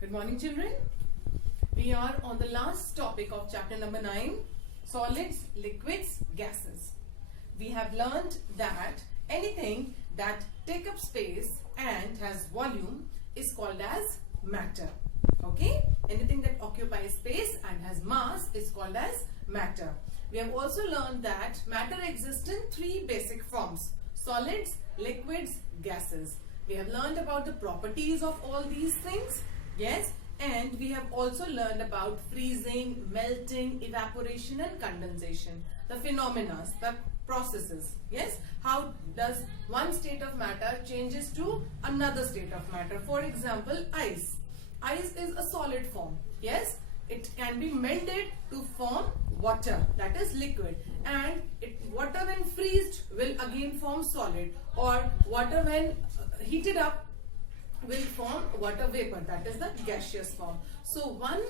Good morning, children. We are on the last topic of chapter number 9, solids, liquids, gases. We have learned that anything that take up space and has volume is called as matter. Okay? Anything that occupies space and has mass is called as matter. We have also learned that matter exists in 3 basic forms: solids, liquids, gases. We have learned about the properties of all these things. Yes, and we have also learned about freezing, melting, evaporation and condensation. The phenomena, the processes. Yes, how does one state of matter changes to another state of matter. For example, ice. Ice is a solid form. Yes, it can be melted to form water, that is liquid, and water when freezed will again form solid, or water when heated up will form water vapor, that is the gaseous form. So one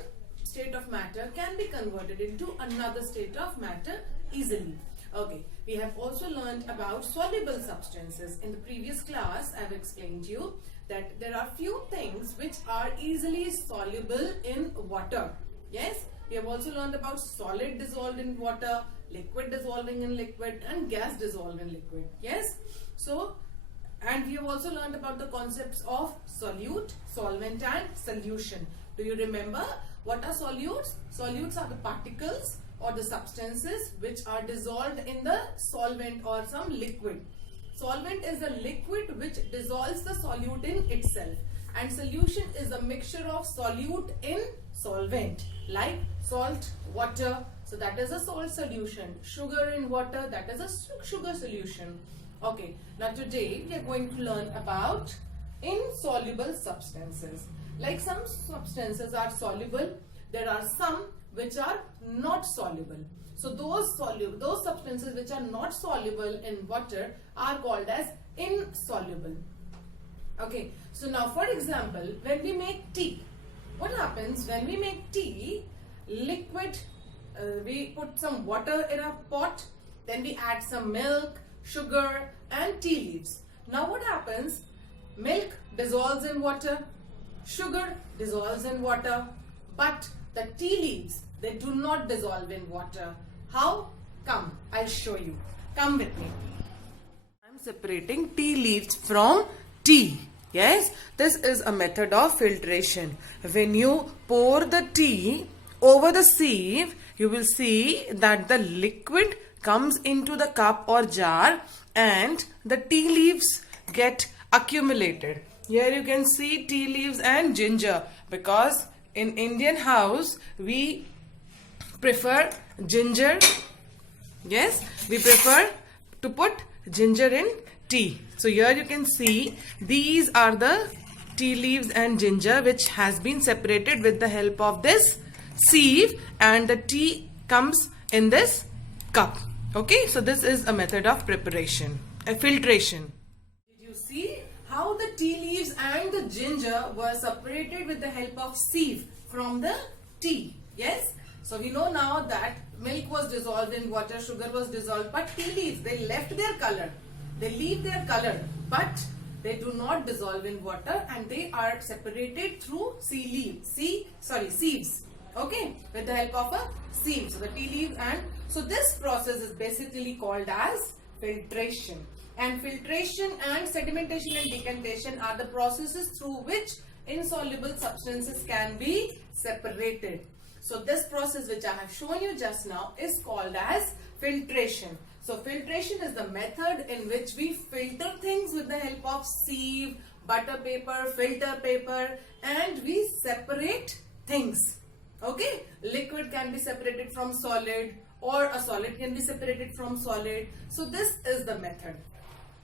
state of matter can be converted into another state of matter easily. Okay, we have also learned about soluble substances. In the previous class I have explained to you that there are few things which are easily soluble in water. Yes, we have also learned about solid dissolved in water, liquid dissolving in liquid and gas dissolved in liquid. Yes, so and we have also learned about the concepts of solute, solvent and solution. Do you remember what are solutes? Solutes are the particles or the substances which are dissolved in the solvent or some liquid. Solvent is a liquid which dissolves the solute in itself, and solution is a mixture of solute in solvent, like salt, water, so that is a salt solution. Sugar in water, that is a sugar solution. Okay, now today we are going to learn about insoluble substances. Like some substances are soluble, there are some which are not soluble. So those substances which are not soluble in water are called as insoluble. Okay, so now for example, when we make tea, what happens when we make tea? Liquid, we put some water in a pot, then we add some milk, sugar and tea leaves. Now what happens? Milk dissolves in water, sugar dissolves in water, but the tea leaves, they do not dissolve in water. How? Come, I'll show you. Come with me. I'm separating tea leaves from tea. Yes, this is a method of filtration. When you pour the tea over the sieve, you will see that the liquid comes into the cup or jar and the tea leaves get accumulated. Here you can see tea leaves and ginger, because in Indian house we prefer ginger. Yes, we prefer to put ginger in tea. So here you can see these are the tea leaves and ginger which has been separated with the help of this sieve, and the tea comes in this cup. Okay, so this is a method of preparation, a filtration. Did you see how the tea leaves and the ginger were separated with the help of sieve from the tea? Yes, so we know now that milk was dissolved in water, sugar was dissolved, but tea leaves, they left their color. They leave their color, but they do not dissolve in water, and they are separated through sieves. Okay, with the help of a sieve. So the tea leaves, and so this process is basically called as filtration. And filtration and sedimentation and decantation are the processes through which insoluble substances can be separated. So this process which I have shown you just now is called as filtration. So filtration is the method in which we filter things with the help of sieve, butter paper, filter paper, and we separate things. Okay, liquid can be separated from solid, or a solid can be separated from solid. So this is the method.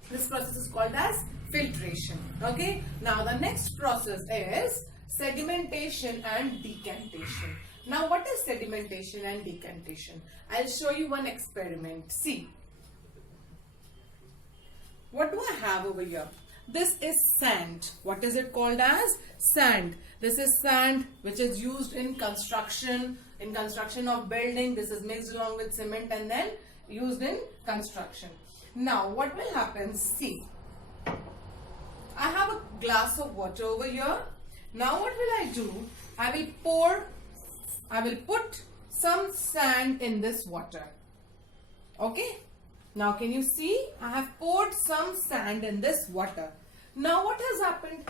This process is called as filtration. Okay, now the next process is sedimentation and decantation. Now what is sedimentation and decantation? I'll show you one experiment. See, what do I have over here? This is sand. What is it called as? Sand. This is sand which is used in construction of building. This is mixed along with cement and then used in construction. Now what will happen? See, I have a glass of water over here, Now what will I do? I will put some sand in this water. Okay. Now can you see? I have poured some sand in this water. Now what has happened?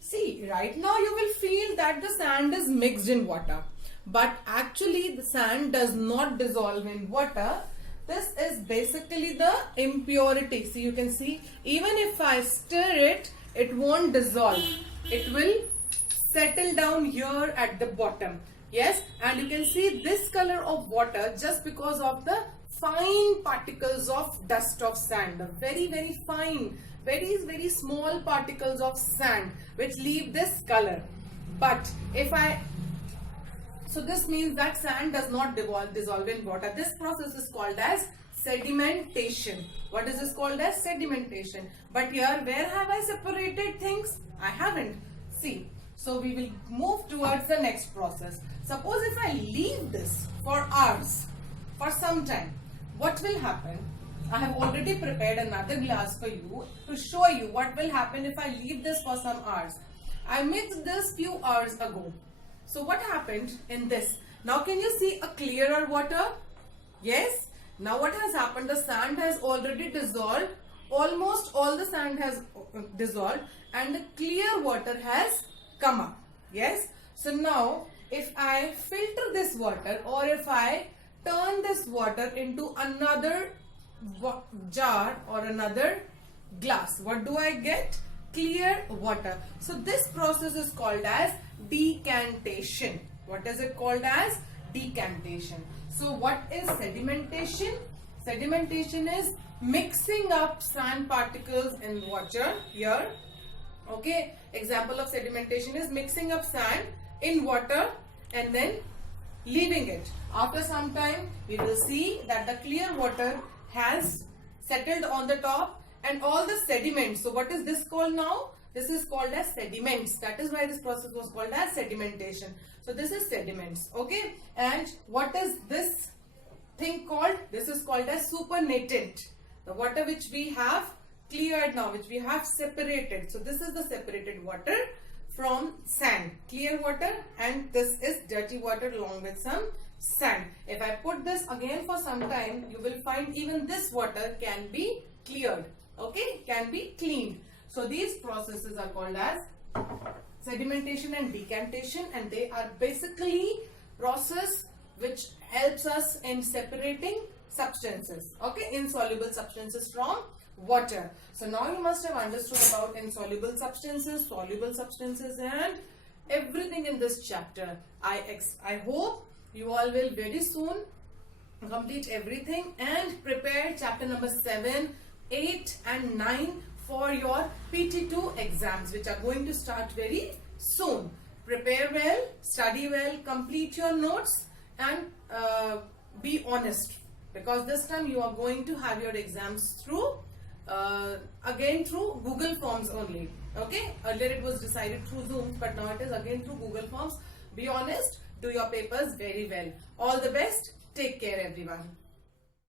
See, right now you will feel that the sand is mixed in water. But actually the sand does not dissolve in water. This is basically the impurity. So you can see, even if I stir it, it won't dissolve. It will settle down here at the bottom. Yes, and you can see this color of water just because of the fine particles of dust of sand. The very fine, very small particles of sand which leave this color. But so this means that sand does not dissolve in water. This process is called as sedimentation. What is this called as? Sedimentation. But here, where have I separated things? I haven't. See. So we will move towards the next process. Suppose if I leave this for hours, for some time, what will happen? I have already prepared another glass for you to show you what will happen if I leave this for some hours. I mixed this few hours ago. So what happened in this? Now can you see a clearer water? Yes. Now what has happened? The sand has already dissolved. Almost all the sand has dissolved and the clear water has come up. Yes. So now if I filter this water, or if I turn this water into another jar or another glass, what do I get? Clear water. So this process is called as decantation. What is it called as? Decantation. So what is sedimentation? Sedimentation is mixing up sand particles in water here. Okay. Example of sedimentation is mixing up sand in water and then leaving it. After some time, we will see that the clear water has settled on the top and all the sediments. So what is this called now? This is called as sediments. That is why this process was called as sedimentation. So this is sediments. Okay. And what is this thing called? This is called as supernatant. The water which we have cleared now, which we have separated. So this is the separated water from sand. Clear water, and this is dirty water along with some sand. If I put this again for some time, you will find even this water can be cleared. Okay, can be cleaned. So these processes are called as sedimentation and decantation, and they are basically process which helps us in separating substances. Okay, insoluble substances from water. So now you must have understood about insoluble substances, soluble substances, and everything in this chapter. I hope you all will very soon complete everything and prepare chapter number 7, 8 and 9 for your PT2 exams, which are going to start very soon. Prepare well, study well, complete your notes, and be honest, because this time you are going to have your exams through again through Google Forms only. Okay, earlier it was decided through Zoom, but now it is again through Google Forms. Be honest, do your papers very well. All the best. Take care, everyone.